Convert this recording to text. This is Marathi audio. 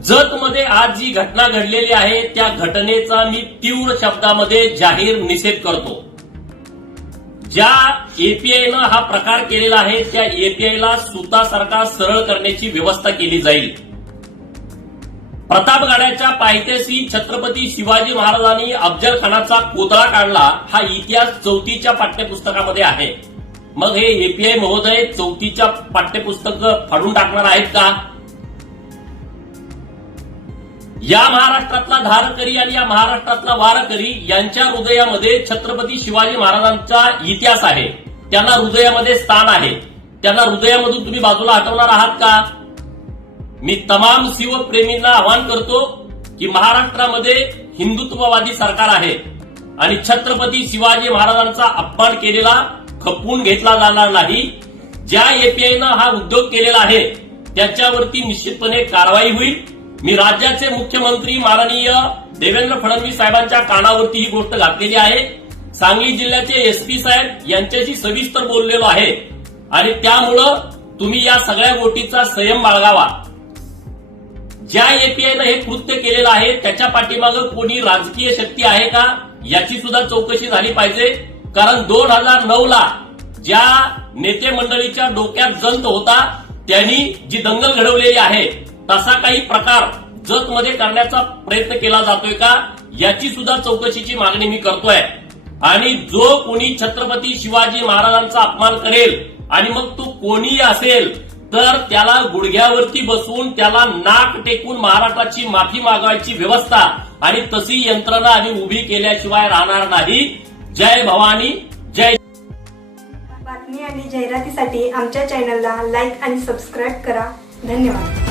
जतमध्ये आज जी घटना घडलेली आहे त्या घटनेचा मी तीव्र शब्दामध्ये जाहीर निषेध करतो. ज्या एपीआयनं हा प्रकार केलेला आहे त्या एपीआयला सुतासारखा सरळ करण्याची व्यवस्था केली जाईल. प्रतापगडाच्या पायथ्याशी छत्रपती शिवाजी महाराजांनी अफजल खानाचा कोतळा काढला हा इतिहास चौथीच्या पाठ्यपुस्तकामध्ये आहे. मग हे एपीआय महोदय चौथीच्या पाठ्यपुस्तक फाडून टाकणार आहेत का? या महाराष्ट्रातला धारकरी आणि या महाराष्ट्रातला वारकरी यांच्या हृदयामध्ये छत्रपती शिवाजी महाराजांचा इतिहास आहे. त्यांना हृदयामध्ये स्थान आहे. त्यांना हृदयामधून तुम्ही बाजूला हटवणार आहात का? मी तमाम शिवप्रेमींना आवाहन करतो की महाराष्ट्रामध्ये हिंदुत्ववादी सरकार आहे आणि छत्रपती शिवाजी महाराजांचा अपमान केलेला खपवून घेतला जाणार नाही. ज्या एपीआयनं हा उद्योग केलेला आहे त्याच्यावरती निश्चितपणे कारवाई होईल. मी राज्याचे मुख्यमंत्री माननीय देवेंद्र फडणवीस साहेबांच्या कानावरती ही गोष्ट घातलेली आहे. सांगली जिल्ह्याचे एसपी साहेब यांच्याशी सविस्तर बोललेलो आहे. आणि त्यामुळं तुम्ही या सगळ्या गोष्टीचा संयम बाळगावा. ज्या एपीआयनं हे कृत्य केलेलं आहे त्याच्या पाठीमागं कोणी राजकीय शक्ती आहे का याची सुद्धा चौकशी झाली पाहिजे. कारण दोन हजार नऊ ला ज्या नेते मंडळीच्या डोक्यात जंत होता त्यांनी जी दंगल घडवलेली आहे तसा काही प्रकार जत मध्ये करण्याचा प्रयत्न केला जातोय का याची सुद्धा चौकशीची मागणी मी करतोय. आणि जो कोणी छत्रपती शिवाजी महाराजांचा अपमान करेल आणि मग तो कोणी असेल तर त्याला गुडघ्यावरती बसून त्याला नाक टेकून महाराष्ट्राची माफी मागवायची व्यवस्था आणि तशी यंत्रणा आम्ही उभी केल्याशिवाय राहणार नाही. जय भवानी जय बातमी आणि जाहिरातीसाठी आमच्या चॅनलला लाईक आणि सबस्क्राईब करा. धन्यवाद.